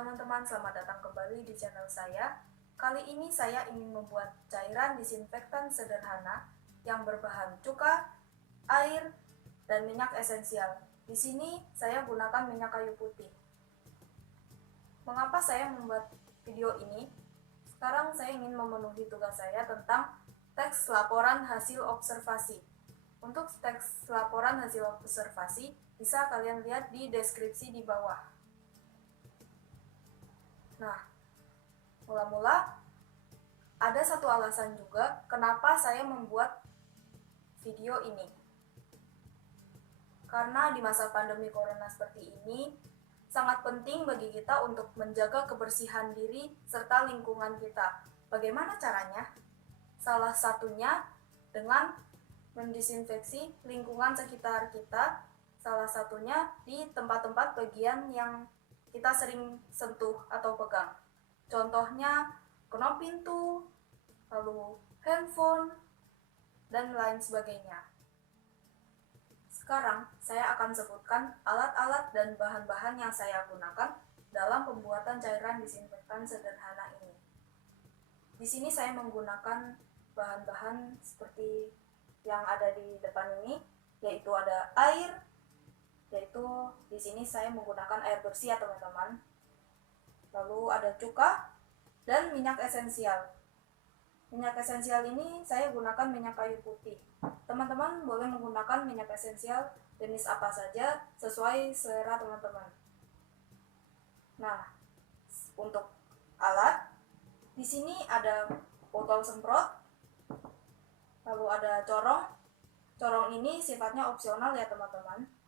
teman-teman, selamat datang kembali di channel saya. Kali ini saya ingin membuat cairan disinfektan sederhana yang berbahan cuka, air, dan minyak esensial. Di sini saya gunakan minyak kayu putih. Mengapa saya membuat video ini? Sekarang saya ingin memenuhi tugas saya tentang teks laporan hasil observasi. Untuk teks laporan hasil observasi, bisa kalian lihat di deskripsi di bawah. Nah, mula-mula ada satu alasan juga kenapa saya membuat video ini. Karena di masa pandemi corona seperti ini, sangat penting bagi kita untuk menjaga kebersihan diri serta lingkungan kita. Bagaimana caranya? Salah satunya dengan mendisinfeksi lingkungan sekitar kita, salah satunya di tempat-tempat bagian yang kita sering sentuh atau pegang. Contohnya knop pintu, lalu handphone, dan lain sebagainya. Sekarang saya akan sebutkan alat-alat dan bahan-bahan yang saya gunakan dalam pembuatan cairan disinfektan sederhana ini. Di sini saya menggunakan bahan-bahan seperti yang ada di depan ini, yaitu ada air, yaitu di sini saya menggunakan air bersih ya teman-teman. Lalu ada cuka dan minyak esensial. Minyak esensial ini saya gunakan minyak kayu putih. Teman-teman boleh menggunakan minyak esensial jenis apa saja sesuai selera teman-teman. Nah, untuk alat di sini ada botol semprot, lalu ada corong. Corong ini sifatnya opsional ya teman-teman.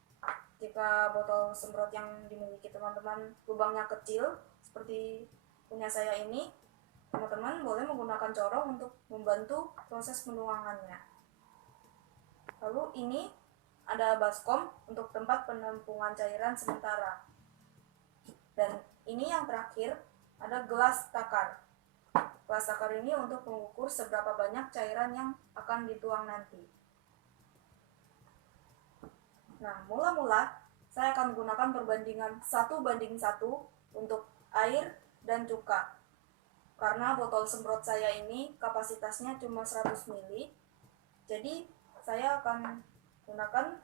Jika botol semprot yang dimiliki teman-teman lubangnya kecil seperti punya saya ini, teman-teman boleh menggunakan corong untuk membantu proses penuangannya. Lalu ini ada baskom untuk tempat penampungan cairan sementara. Dan ini yang terakhir ada gelas takar. Gelas takar ini untuk mengukur seberapa banyak cairan yang akan dituang nanti. Nah, mula-mula saya akan menggunakan perbandingan 1:1 untuk air dan cuka. Karena botol semprot saya ini kapasitasnya cuma 100 ml, jadi saya akan gunakan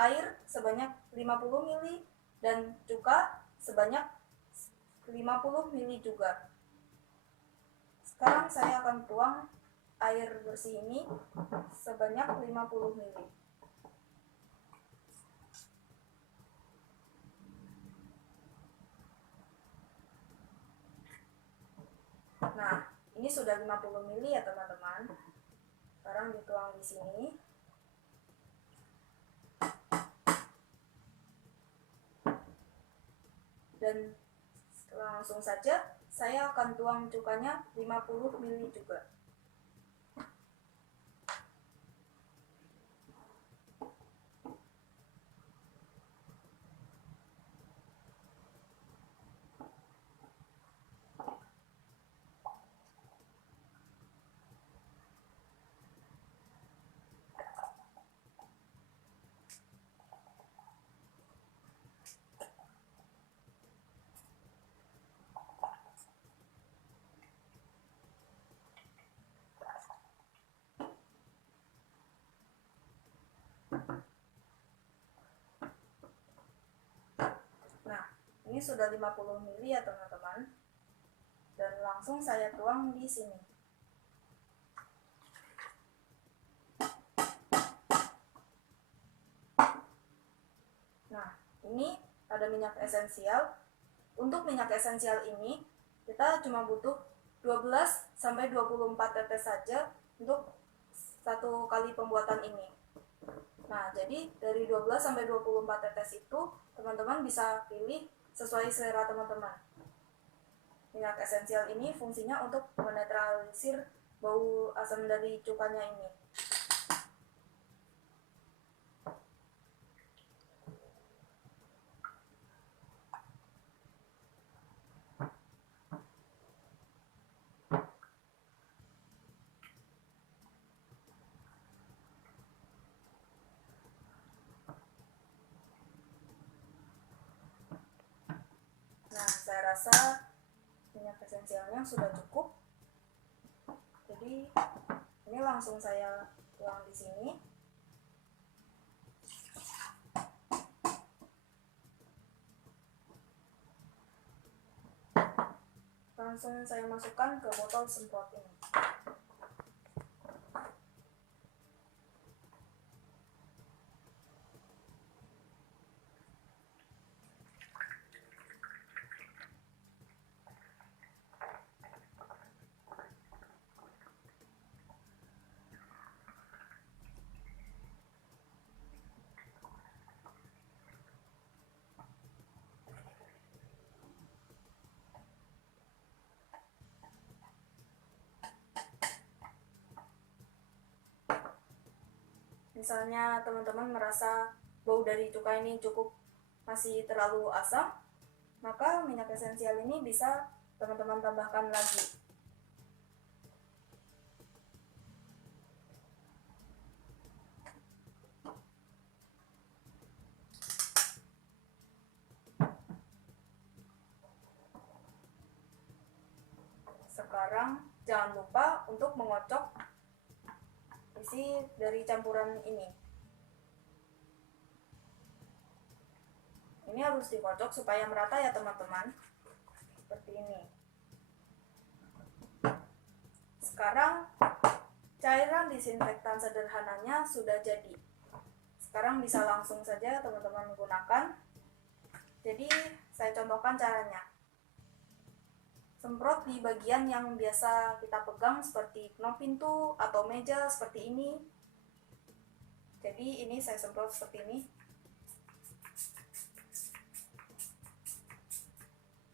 air sebanyak 50 ml dan cuka sebanyak 50 ml juga. Sekarang saya akan tuang air bersih ini sebanyak 50 ml. Nah, ini sudah 50 ml ya teman-teman. Sekarang dituang di sini. Dan langsung saja saya akan tuang cukanya 50 ml juga. Nah, ini sudah 50 ml ya teman-teman. Dan langsung saya tuang di sini. Nah, ini ada minyak esensial. Untuk minyak esensial ini, kita cuma butuh 12-24 tetes saja untuk satu kali pembuatan ini. Nah, jadi dari 12-24 tetes itu, teman-teman bisa pilih sesuai selera teman-teman. Minyak esensial ini fungsinya untuk menetralisir bau asam dari cukanya ini. Nah, saya rasa minyak esensialnya sudah cukup. Jadi ini langsung saya tuang di sini. Langsung saya masukkan ke botol semprot ini. Misalnya teman-teman merasa bau dari cuka ini cukup masih terlalu asam, maka minyak esensial ini bisa teman-teman tambahkan lagi. Sekarang jangan lupa untuk mengocok isi dari campuran ini. Ini harus dikocok supaya merata ya teman-teman. Seperti ini. Sekarang cairan disinfektan sederhananya sudah jadi. Sekarang bisa langsung saja teman-teman menggunakan. Jadi saya contohkan caranya. Semprot di bagian yang biasa kita pegang seperti knop pintu atau meja seperti ini. Jadi ini saya semprot seperti ini.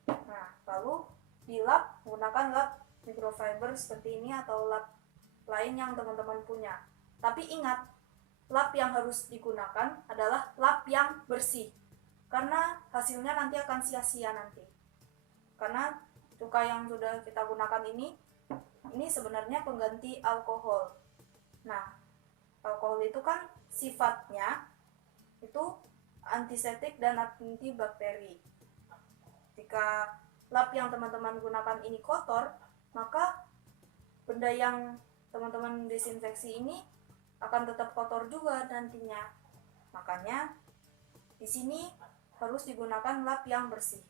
Nah, lalu dilap menggunakan lap microfiber seperti ini atau lap lain yang teman-teman punya. Tapi ingat, lap yang harus digunakan adalah lap yang bersih. Karena hasilnya nanti akan sia-sia nanti. Karena cuka yang sudah kita gunakan ini sebenarnya pengganti alkohol. Nah, alkohol itu kan sifatnya itu antiseptik dan antibakteri. Jika lap yang teman-teman gunakan ini kotor, maka benda yang teman-teman desinfeksi ini akan tetap kotor juga nantinya. Makanya di sini harus digunakan lap yang bersih.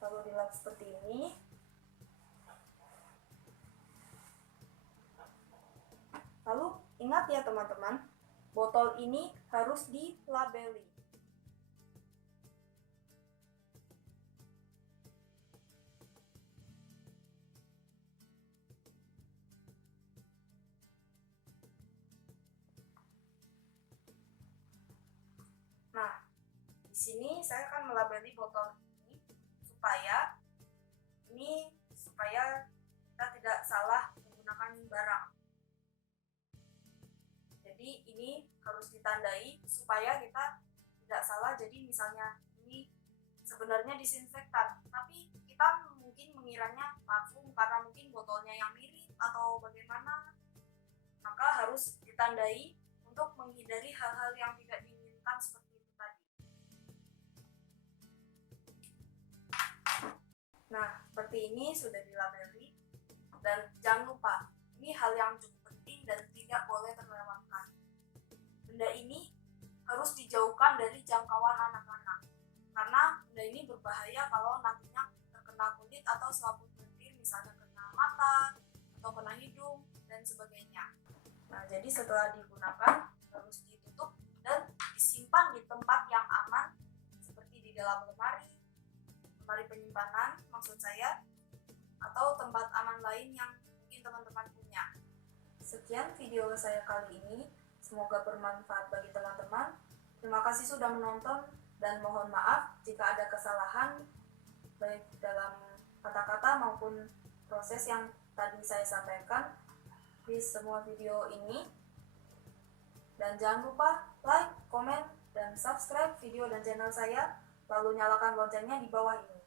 Lalu dilap seperti ini. Lalu ingat ya teman-teman, botol ini harus dilabeli. Nah, di sini saya akan melabeli botol supaya kita tidak salah menggunakan barang. Jadi ini harus ditandai supaya kita tidak salah. Jadi misalnya ini sebenarnya disinfektan, tapi kita mungkin mengiranya parfum karena mungkin botolnya yang mirip atau bagaimana, maka harus ditandai untuk menghindari hal-hal yang tidak diinginkan seperti itu tadi. Nah, seperti ini sudah dilabeli. Dan jangan lupa, ini hal yang cukup penting dan tidak boleh terlewatkan. Benda ini harus dijauhkan dari jangkauan anak-anak. Karena benda ini berbahaya kalau nantinya terkena kulit atau selaput lendir, misalnya kena mata atau kena hidung dan sebagainya. Nah, jadi setelah digunakan harus ditutup dan disimpan di tempat yang aman seperti di dalam lemari penyimpanan maksud saya, atau tempat aman lain yang mungkin teman-teman punya. Sekian video saya kali ini, semoga bermanfaat bagi teman-teman. Terima kasih sudah menonton dan mohon maaf jika ada kesalahan baik dalam kata-kata maupun proses yang tadi saya sampaikan di semua video ini. Dan jangan lupa like, komen, dan subscribe video dan channel saya, lalu nyalakan loncengnya di bawah ini.